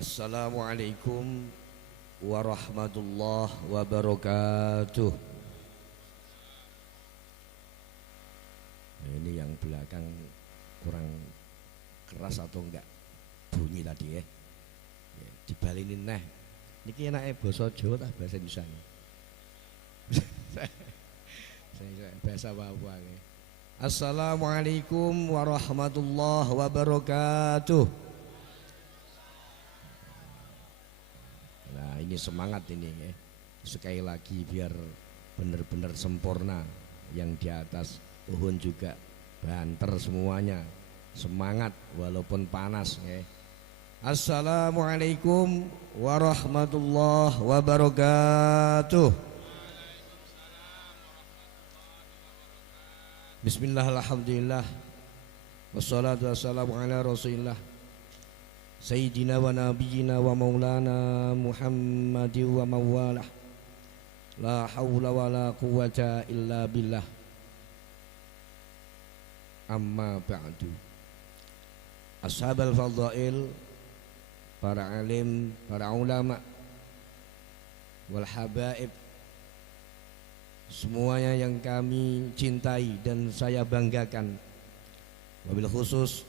Assalamualaikum warahmatullahi wabarakatuh. Nah, ini yang belakang kurang keras atau enggak bunyi tadi ya? Ya, dibalinin neh. Niki enake basa Jawa ta bahasa Indonesia? Saya bahasa Papua. Assalamualaikum warahmatullahi wabarakatuh. Nah, ini semangat ini ya. Sekali lagi biar benar-benar sempurna. Yang di atas pohon juga banter semuanya. Semangat walaupun panas ya. Assalamualaikum warahmatullahi wabarakatuh. Bismillah, alhamdulillah, wassalatu wassalamu ala rasulillah Sayyidina wa nabiyina wa maulana Muhammadin wa mawalah. La hawla wa la quwwata illa billah. Amma ba'du. Ashabal fadhail, para alim, para ulama, wal habaib, semuanya yang kami cintai dan saya banggakan, wabil khusus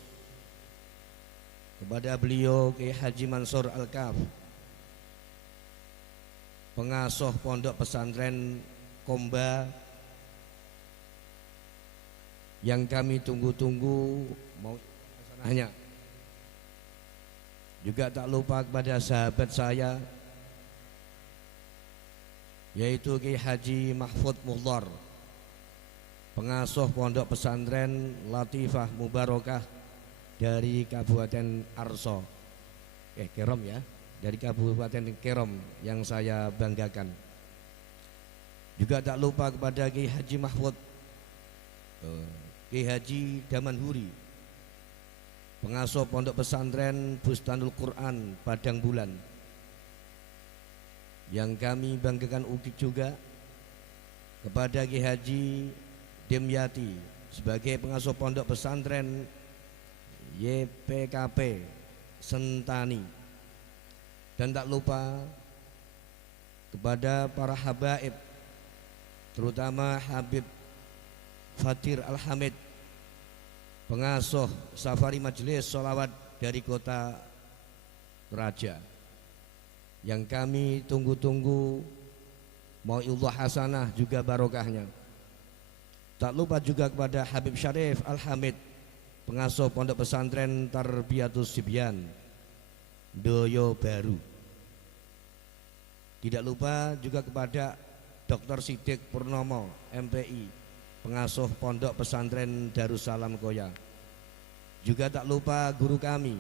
kepada beliau Kiai Haji Mansur Al-Kaf, pengasuh pondok pesantren Komba yang kami tunggu-tunggu mau sananya. Juga tak lupa kepada sahabat saya yaitu Kiai Haji Mahfud Muhdhar, pengasuh pondok pesantren Latifah Mubarakah dari Kabupaten Arso, Kerom ya, dari Kabupaten Kerom yang saya banggakan. Juga tak lupa kepada Kiai Haji Mahfud, Kiai Haji Damanhuri, pengasuh pondok pesantren Bustanul Quran Padang Bulan, yang kami banggakan juga kepada Kiai Haji Demyati sebagai pengasuh pondok pesantren YPKP Sentani. Dan tak lupa kepada para habaib, terutama Habib Fatir Al-Hamid, pengasuh Safari Majelis Sholawat dari kota Raja, yang kami tunggu-tunggu mau'idhah hasanah juga barokahnya. Tak lupa juga kepada Habib Syarif Al-Hamid, pengasuh pondok pesantren Tarbiyatus Sibyan Doyo Baru. Tidak lupa juga kepada Dr. Siddiq Purnomo MPI, pengasuh pondok pesantren Darussalam Koya. Juga tak lupa guru kami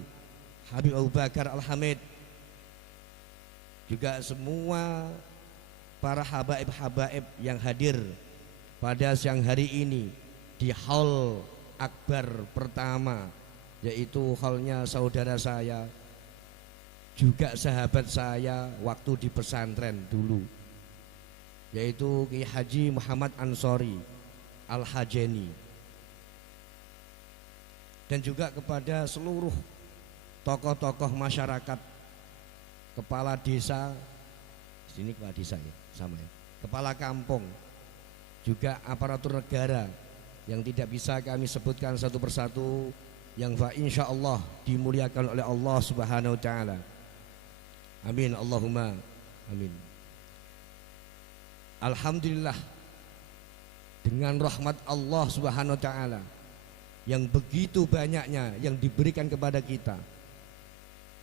Habib Abu Bakar Al-Hamid, juga semua para habaib-habaib yang hadir pada siang hari ini di hall akbar pertama, yaitu hallnya saudara saya, juga sahabat saya waktu di pesantren dulu, yaitu Kiai Haji Muhammad Ansori Al-Hajeni. Dan juga kepada seluruh tokoh-tokoh masyarakat, kepala desa, sini kepala desa ya, sama ya, kepala kampung, juga aparatur negara yang tidak bisa kami sebutkan satu persatu, yang insya Allah dimuliakan oleh Allah Subhanahu wa Ta'ala. Amin, Allahumma amin. Alhamdulillah, dengan rahmat Allah Subhanahu wa Ta'ala yang begitu banyaknya yang diberikan kepada kita,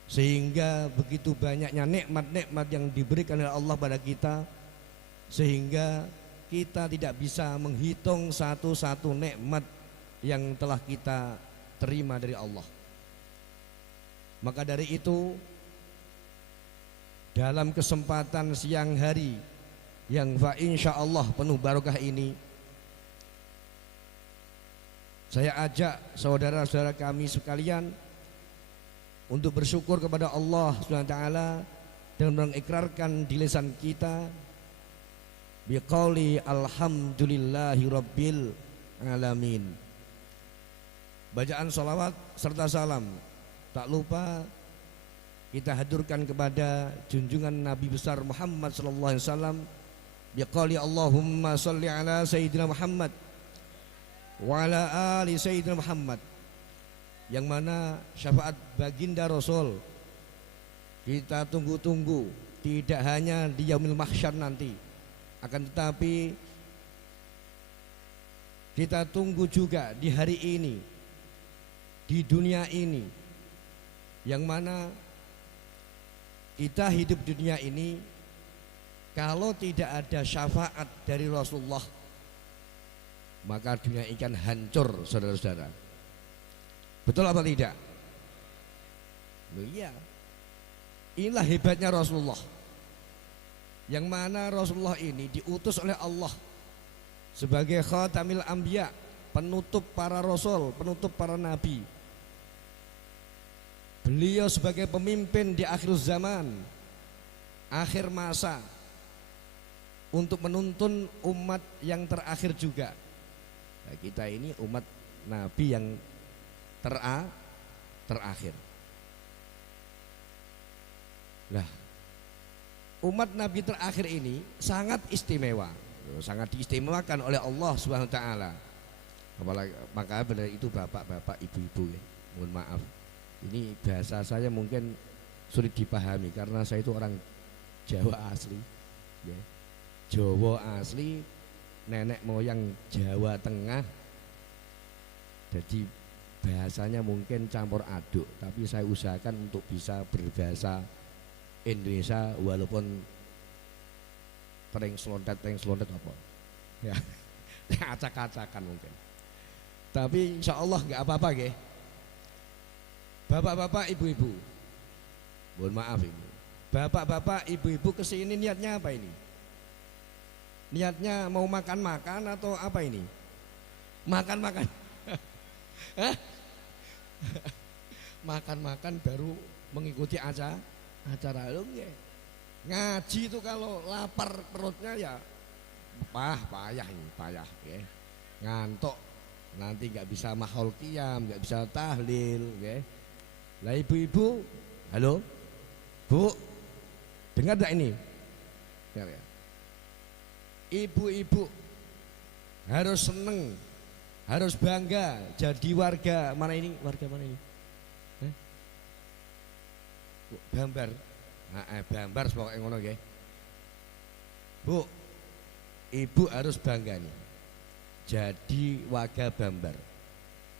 sehingga begitu banyaknya nikmat-nikmat yang diberikan oleh Allah pada kita, sehingga kita tidak bisa menghitung satu-satu nikmat yang telah kita terima dari Allah. Maka dari itu, dalam kesempatan siang hari yang insya Allah penuh barokah ini, saya ajak saudara-saudara kami sekalian untuk bersyukur kepada Allah SWT dan mengikrarkan di lisan kita biqauli alhamdulillahi rabbil alamin. Bacaan sholawat serta salam tak lupa kita haturkan kepada junjungan Nabi besar Muhammad sallallahu alaihi wasallam biqali Allahumma sholli ala sayyidina Muhammad wa ala ali sayyidina Muhammad, yang mana syafaat baginda Rasul kita tunggu-tunggu, tidak hanya di yaumil mahsyar nanti, akan tetapi kita tunggu juga di hari ini, di dunia ini, yang mana kita hidup di dunia ini, kalau tidak ada syafaat dari Rasulullah, maka dunia ini akan hancur, saudara-saudara. Betul apa tidak? Loh iya. Inilah hebatnya Rasulullah, yang mana Rasulullah ini diutus oleh Allah sebagai khatamil anbiya, penutup para rasul, penutup para nabi. Beliau sebagai pemimpin di akhir zaman, akhir masa, untuk menuntun umat yang terakhir juga. Nah, kita ini umat nabi yang terakhir. Nah, umat nabi terakhir ini sangat istimewa, sangat diistimewakan oleh Allah Subhanahu wa taala. Maka benar itu bapak-bapak, ibu-ibu ya. Mohon maaf. Ini bahasa saya mungkin sulit dipahami karena saya itu orang Jawa asli ya. Jawa asli, nenek moyang Jawa Tengah. Jadi bahasanya mungkin campur aduk, tapi saya usahakan untuk bisa berbahasa Indonesia walaupun tering selontet apa ya, acak-acakan mungkin, tapi insya Allah nggak apa-apa ya. Bapak-bapak, ibu-ibu, mohon maaf ibu, bapak-bapak, ibu-ibu kesini niatnya apa ini? Niatnya mau makan-makan atau apa ini? Makan-makan makan-makan baru mengikuti acara lu nggih. Ngaji itu kalau lapar perutnya ya payah nggih. Ngantuk, nanti nggak bisa mahol qiyam, nggak bisa tahlil nggih. Lah ibu-ibu, halo Bu, dengar enggak ini? Dengar ya. Ibu-ibu harus seneng, harus bangga jadi warga mana ini? Warga mana ini? Bambar. Nah, Bambar pokoknya ngono nggih. Bu, ibu harus bangga nih jadi warga Bambar.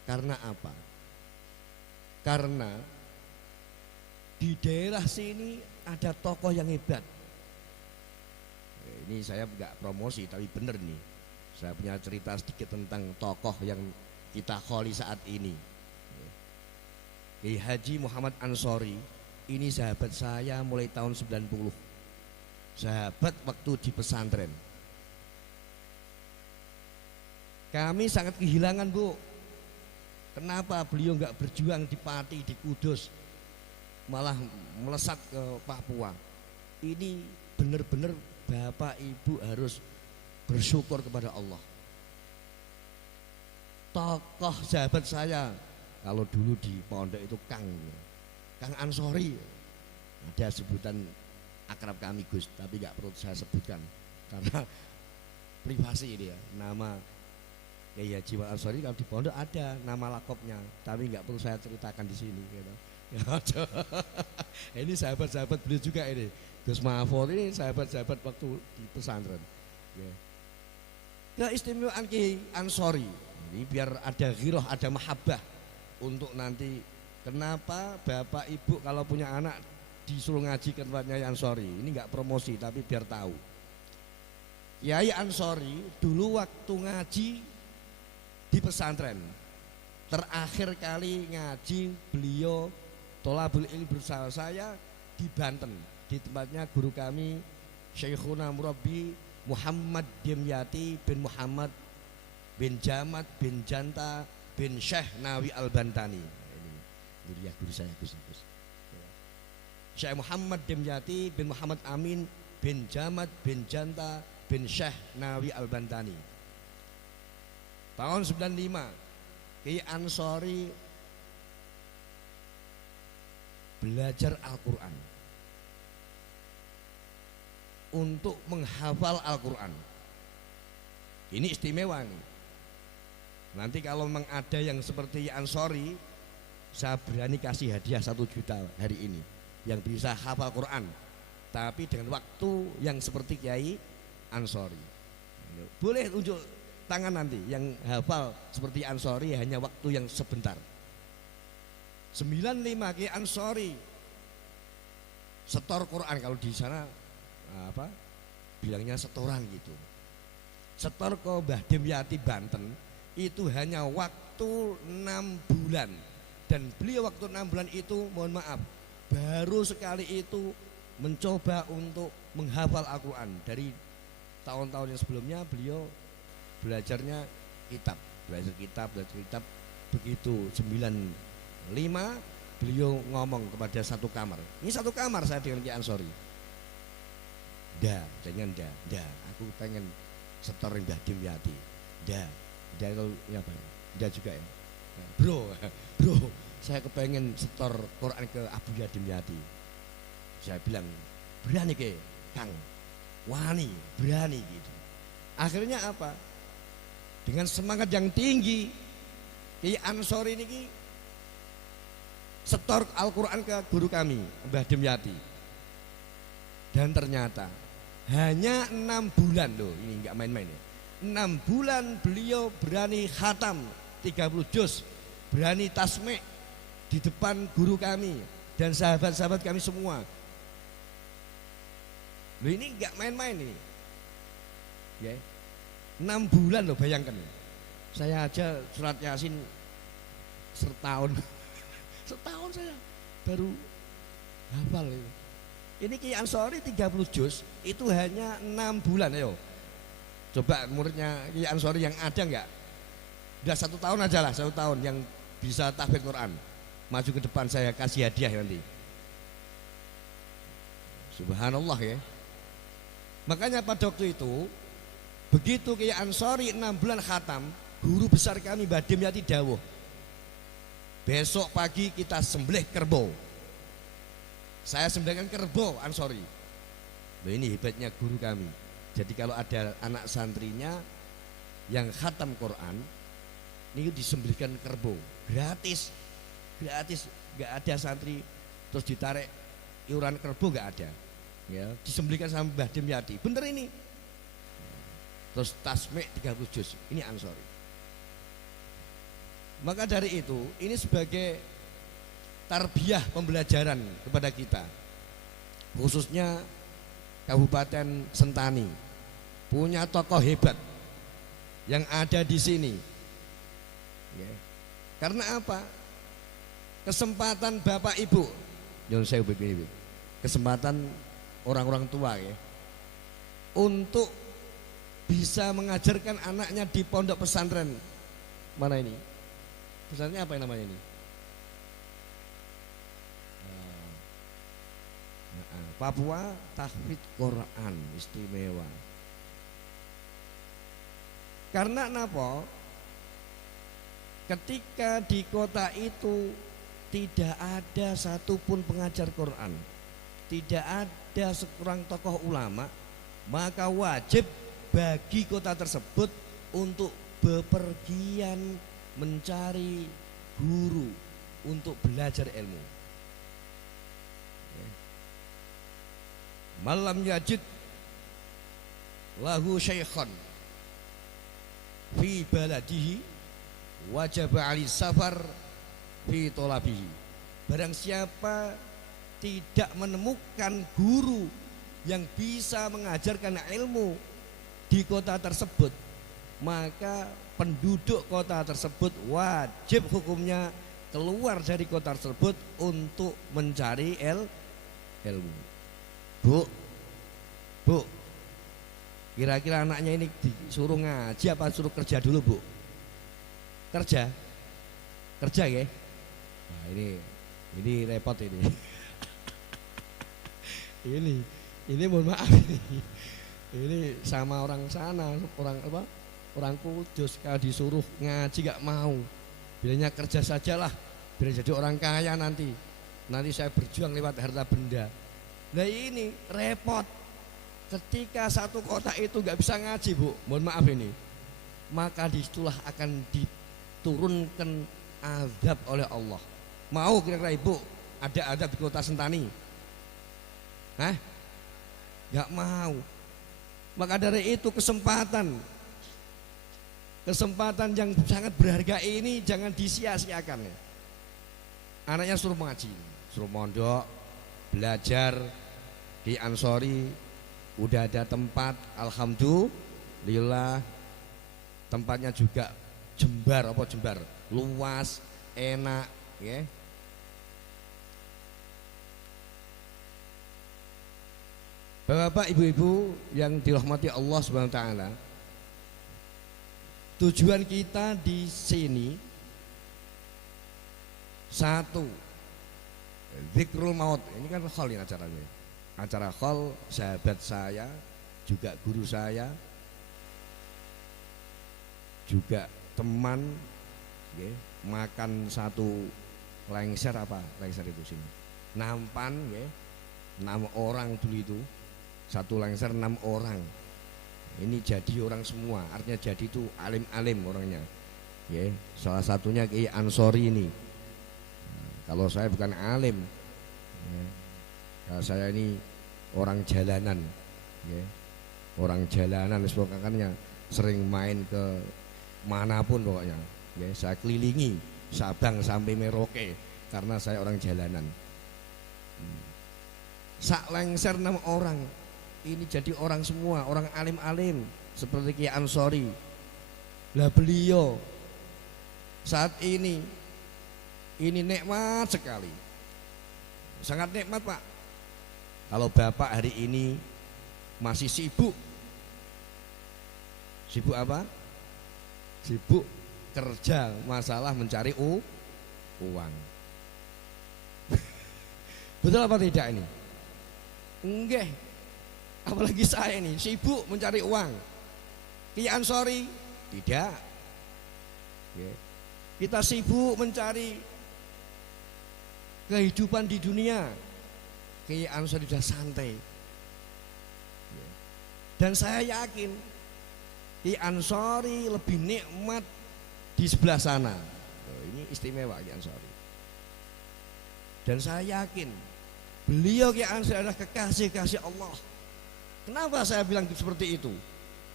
Karena apa? Karena di daerah sini ada tokoh yang hebat. Ini saya nggak promosi tapi bener nih. Saya punya cerita sedikit tentang tokoh yang kita kholi saat ini. Kiai Haji Muhammad Ansori, ini sahabat saya mulai tahun 90. Sahabat waktu di pesantren. Kami sangat kehilangan, Bu. Kenapa beliau nggak berjuang di Pati, di Kudus, malah melesat ke Papua? Ini benar-benar Bapak Ibu harus bersyukur kepada Allah. Tokoh sahabat saya, kalau dulu di pondok itu Kang Ansori, ada sebutan akrab kami Gus, tapi nggak perlu saya sebutkan karena privasi dia. Nama Kiai Haji Ansori kalau di pondok ada nama lakopnya, tapi nggak perlu saya ceritakan di sini. Gitu. Ini sahabat-sahabat beliau juga ini. Gus Mahfud ini sahabat-sahabat waktu di pesantren. Keistimewaan Kiai Ansori ini biar ada ghirah, ada mahabbah untuk nanti. Kenapa Bapak Ibu kalau punya anak disuruh ngaji ke tempatnya Ansori? Ini nggak promosi tapi biar tahu. Kiai Ansori dulu waktu ngaji di pesantren, terakhir kali ngaji beliau tolabul ilmi bersama saya di Banten, di tempatnya guru kami Syekhuna Murabbi Muhammad Dimyati bin Muhammad bin Jamat bin Janta bin Syekh Nawi Al-Bantani. Ini guru saya Gus. Syekh Muhammad Dimyati bin Muhammad Amin bin Jamat bin Janta bin Syekh Nawi Al-Bantani. Tahun 95 Kiai Ansori belajar Al-Quran, untuk menghafal Al-Quran. Ini istimewa nih. Nanti kalau memang ada yang seperti Ansori, saya berani kasih hadiah 1 juta hari ini yang bisa hafal Quran, tapi dengan waktu yang seperti Kiai Ansori. Boleh unjuk tangan nanti yang hafal seperti Ansori, hanya waktu yang sebentar. 95 Kiai Ansori setor Quran, kalau di sana apa bilangnya setoran gitu. Setor ke Mbah Demyati Banten itu hanya waktu 6 bulan, dan beliau waktu 6 bulan itu mohon maaf baru sekali itu mencoba untuk menghafal Al-Quran. Dari tahun-tahun yang sebelumnya beliau belajar kitab begitu 95 beliau ngomong kepada satu kamar. Ini satu kamar saya dengan Ki Ansori. Aku pengen setorin Mbah Dimyati. Kalau ya apa? Juga ya. Bro, saya kepengen setor Quran ke Abu Dimyati. Saya bilang, berani ke Kang? Wani, berani gitu. Akhirnya apa? Dengan semangat yang tinggi, Ki Ansori ini setor Al-Quran ke guru kami, Mbah Dimyati. Dan ternyata hanya 6 bulan loh, ini enggak main-main ya. 6 bulan beliau berani khatam 30 juz, berani tasmi' di depan guru kami dan sahabat-sahabat kami semua. Loh ini enggak main-main ini. Ya. 6 bulan loh, bayangkan. Saya aja surat Yasin setahun. Setahun saya baru hafal itu. Ini Ki Ansori 30 juz itu hanya 6 bulan. Ayo coba muridnya Ki Ansori yang ada enggak? Udah 1 tahun aja lah, 1 tahun yang bisa tahfidz Quran, maju ke depan saya kasih hadiah nanti. Subhanallah ya. Makanya pada waktu itu begitu Ki Ansori 6 bulan khatam, guru besar kami Mbah Dimyati dawuh, besok pagi kita sembelih kerbau. Saya sembelihkan kerbau Ansori. Loh, ini hebatnya guru kami. Jadi kalau ada anak santrinya yang khatam Quran, ini disembelihkan kerbau gratis, nggak ada santri terus ditarik iuran kerbau, nggak ada. Ya, disembelihkan sama Mbah Dimyati. Bener ini. Terus tasmi' 30 juz. Ini Ansori. Maka dari itu, ini sebagai tarbiyah pembelajaran kepada kita, khususnya Kabupaten Sentani punya tokoh hebat yang ada di sini. Ya. Karena apa? Kesempatan Bapak Ibu, kesempatan orang-orang tua ya, untuk bisa mengajarkan anaknya di pondok pesantren mana ini? Pesantrennya apa yang namanya ini? Papua Tahfidz Quran Istimewa. Karena napa? Ketika di kota itu tidak ada satupun pengajar Quran, tidak ada seorang tokoh ulama, maka wajib bagi kota tersebut untuk bepergian mencari guru untuk belajar ilmu. Malam yajid lahu syaikhan fi baladihi wajib ali safar fi tolabihi. Barang siapa tidak menemukan guru yang bisa mengajarkan ilmu di kota tersebut, maka penduduk kota tersebut wajib hukumnya keluar dari kota tersebut untuk mencari ilmu. Bu, kira-kira anaknya ini disuruh ngaji apa suruh kerja dulu, Bu? Kerja ya? Nah, ini repot ini. ini mohon maaf ini sama orang sana, orang Kudus, kalau disuruh ngaji gak mau, bilangnya kerja sajalah, biar jadi orang kaya nanti. nanti saya berjuang lewat harta benda. Nah ini repot. Ketika satu kota itu nggak bisa ngaji, Bu, mohon maaf ini, maka disitulah akan diturunkan azab oleh Allah. Mau kira-kira Ibu ada azab di kota Sentani? Hah? Nggak mau. Maka dari itu kesempatan yang sangat berharga ini jangan disia-siakan ya. Anaknya suruh ngaji, suruh mondok, belajar di Ansori, udah ada tempat, alhamdulillah. Tempatnya juga jembar, luas, enak ya. Bapak ibu-ibu yang dirahmati Allah Subhanahu wa taala, tujuan kita di sini satu, zikrul maut. Ini kan khol ini acaranya. Acara khol, sahabat saya, juga guru saya, juga teman ya, makan satu lengser itu sini. Nampan ya, 6 orang dulu itu. Satu lengser 6 orang. Ini jadi orang semua. Artinya jadi itu alim-alim orangnya. Ya, salah satunya Kiai Ansori ini. Nah, kalau saya bukan alim, ya, kalau saya ini orang jalanan, ya, orang jalanan. Pokoknya sering main ke manapun pokoknya. Ya, saya kelilingi Sabang sampai Merauke karena saya orang jalanan. Sak lengser 6 orang. Ini jadi orang semua, orang alim-alim seperti Kiai Ansori. Lah beliau saat ini nikmat sekali, sangat nikmat Pak. Kalau Bapak hari ini masih sibuk apa? Sibuk kerja, masalah mencari uang. Betul apa tidak ini? Enggak. Apalagi saya ini sibuk mencari uang. Kiai Ansori tidak. Kita sibuk mencari kehidupan di dunia. Kiai Ansori sudah santai. Dan saya yakin Kiai Ansori lebih nikmat di sebelah sana. Ini istimewa Kiai Ansori. Dan saya yakin beliau Kiai Ansori adalah kekasih Allah. Kenapa saya bilang seperti itu?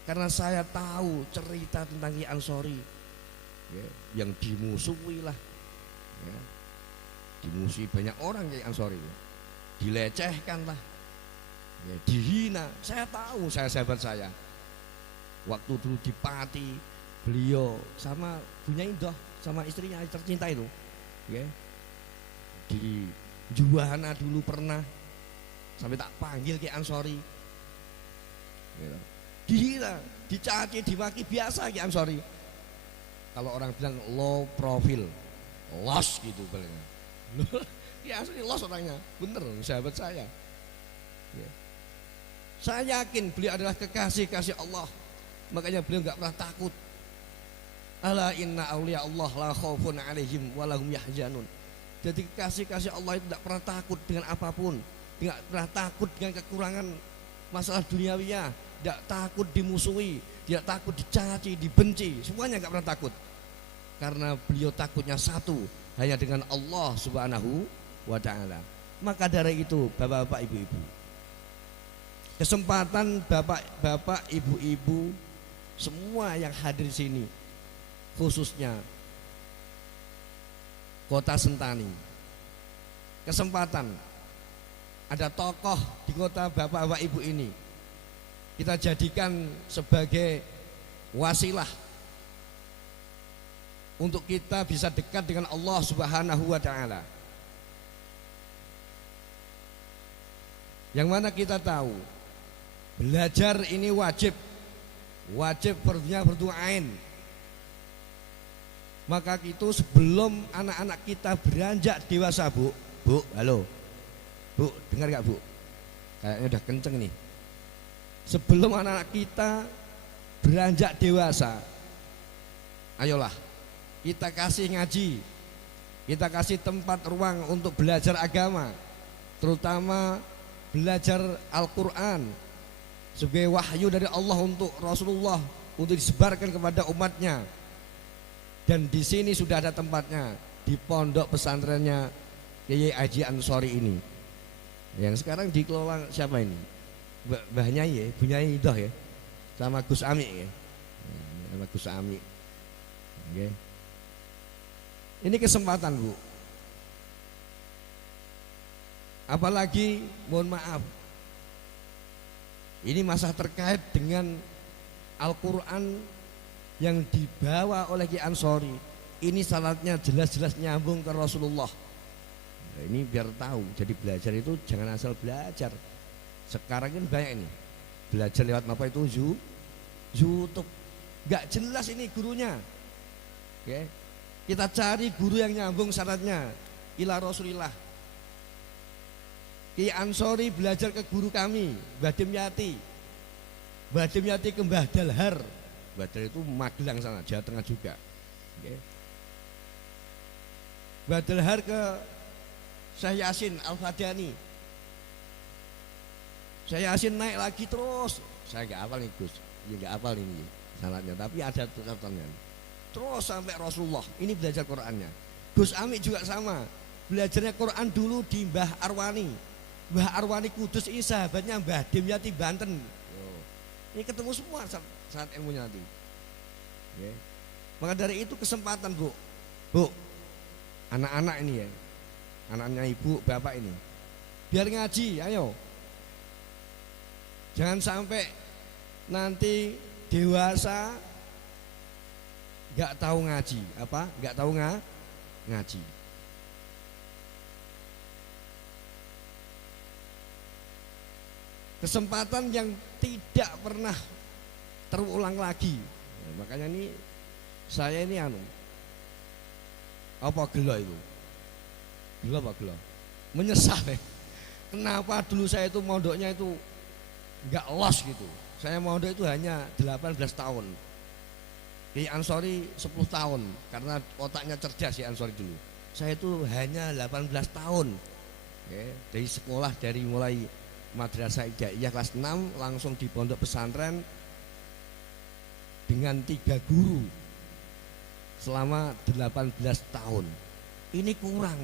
Karena saya tahu cerita tentang Kiai Ansori ya, yang dimusuhi lah ya. Dimusuhi banyak orang Kiai Ansori ya. Dilecehkan lah ya, dihina. Saya tahu, saya sahabat saya waktu dulu di Pati, beliau sama Bunya Indah, sama istrinya tercinta itu ya. Di Juwana dulu pernah sampai tak panggil Kiai Ansori. Dihina, dicaci, dimaki biasa Kiai Ansori. Kalau orang bilang low profile, los gitu palingnya. Kiai Ansori los orangnya, bener sahabat saya. Ya. Saya yakin beliau adalah kekasih Allah. Makanya beliau nggak pernah takut. Ala inna auliya Allah la khaufun alaihim wa lahum yahzanun. Jadi kekasih Allah itu tidak pernah takut dengan apapun, tidak pernah takut dengan kekurangan masalah duniawinya, tidak takut dimusuhi, tidak takut dicaci, dibenci, semuanya nggak pernah takut. Karena beliau takutnya satu, hanya dengan Allah Subhanahu wa taala. Maka dari itu, Bapak-bapak, Ibu-ibu, kesempatan Bapak, Ibu-ibu semua yang hadir di sini, khususnya Kota Sentani, kesempatan ada tokoh di kota Bapak-bapak Ibu ini kita jadikan sebagai wasilah untuk kita bisa dekat dengan Allah Subhanahu wa taala. Yang mana kita tahu belajar ini wajib fardunya fardu ain. Maka itu sebelum anak-anak kita beranjak dewasa, Bu, halo, Bu, dengar gak Bu? Kayaknya udah kenceng nih. Sebelum anak-anak kita beranjak dewasa, ayolah kita kasih ngaji, kita kasih tempat ruang untuk belajar agama, terutama belajar Al-Quran sebagai wahyu dari Allah untuk Rasulullah, untuk disebarkan kepada umatnya. Dan di sini sudah ada tempatnya, di pondok pesantrennya Kiai Haji Ansori ini, yang sekarang dikelola siapa ini? Mbah Nyai ya, Bu Nyai Idoh ya, sama Gus Ami ya, sama Gus Ami. Oke. Ini kesempatan Bu. Apalagi mohon maaf, ini masalah terkait dengan Al-Quran yang dibawa oleh Ki Ansori. Ini syaratnya jelas-jelas nyambung ke Rasulullah. Nah, ini biar tahu. Jadi belajar itu jangan asal belajar. Sekarang kan banyak ini belajar lewat apa itu YouTube. Gak jelas ini gurunya. Oke. Kita cari guru yang nyambung syaratnya ila Rasulillah. Ki Ansori belajar ke guru kami Mbah Dimyati. Mbah Dimyati ke Mbah Dalhar. Mbah Dalhar itu Magelang sana, Jawa Tengah juga. Oke. Mbah Dalhar ke Syekh Yasin Al-Fadani. Syekh Yasin naik lagi terus. Saya enggak hafal nih Gus. Ya enggak hafal ini syaratnya, tapi ada catatannya. Terus sampai Rasulullah. Ini belajar Qur'annya. Gus Ami juga sama. Belajarnya Quran dulu di Mbah Arwani. Mbah Arwani Kudus ini sahabatnya Mbah Dimyati Banten. Ini ketemu semua saat ilmunya nanti. Okay. Maka dari itu kesempatan Bu. Bu, anak-anak ini ya, anaknya ibu, bapak ini, biar ngaji, ayo. Jangan sampai nanti dewasa gak tahu ngaji, gak tahu ngaji. Kesempatan yang tidak pernah terulang lagi. Makanya ini saya ini apa gelo itu? Gelo apa gelo? Menyesal ya. Kenapa dulu saya itu mondoknya itu enggak los gitu. Saya mondok itu hanya 18 tahun. Di Ansori 10 tahun karena otaknya cerdas si Ansori dulu. Saya itu hanya 18 tahun. Oke, dari sekolah dari mulai Madrasah Hidaiyah kelas 6 langsung di pondok pesantren dengan 3 guru selama 18 tahun. Ini kurang.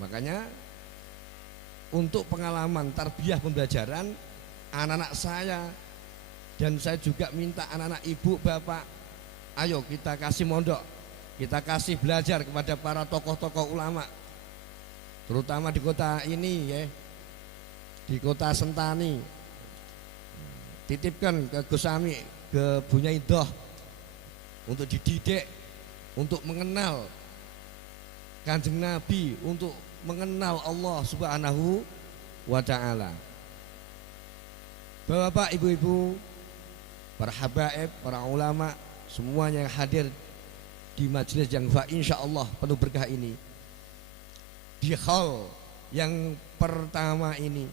Makanya untuk pengalaman tarbiyah pembelajaran anak-anak saya, dan saya juga minta anak-anak ibu bapak, ayo kita kasih mondok, kita kasih belajar kepada para tokoh-tokoh ulama, terutama di kota ini ya, di kota Sentani. Titipkan ke Gus Ami, ke Bu Nyai Idoh untuk dididik, untuk mengenal Kanjeng Nabi, untuk mengenal Allah Subhanahu wa ta'ala. Bapak, ibu-ibu, para habaib, para ulama, semuanya yang hadir di majelis yang insya Allah penuh berkah ini, di hal yang pertama ini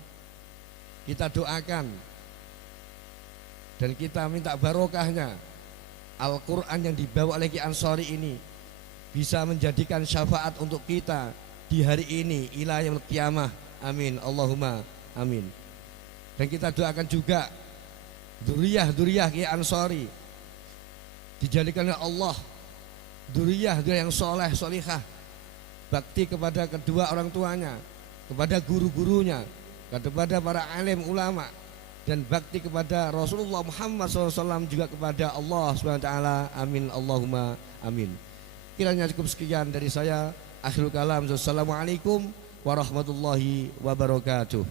kita doakan dan kita minta barokahnya Al-Quran yang dibawa oleh Ki Ansori ini bisa menjadikan syafaat untuk kita di hari ini ila yaumil qiyamah. Amin, Allahumma amin. Dan kita doakan juga dzurriyyah Ki Ansori dijadikan oleh Allah dzurriyyah yang soleh solihah, bakti kepada kedua orang tuanya, kepada guru-gurunya, kepada para alim ulama, dan bakti kepada Rasulullah Muhammad SAW, juga kepada Allah SWT. Amin, Allahumma amin. Kiranya cukup sekian dari saya. Akhirul kalam. Wassalamualaikum warahmatullahi wabarakatuh.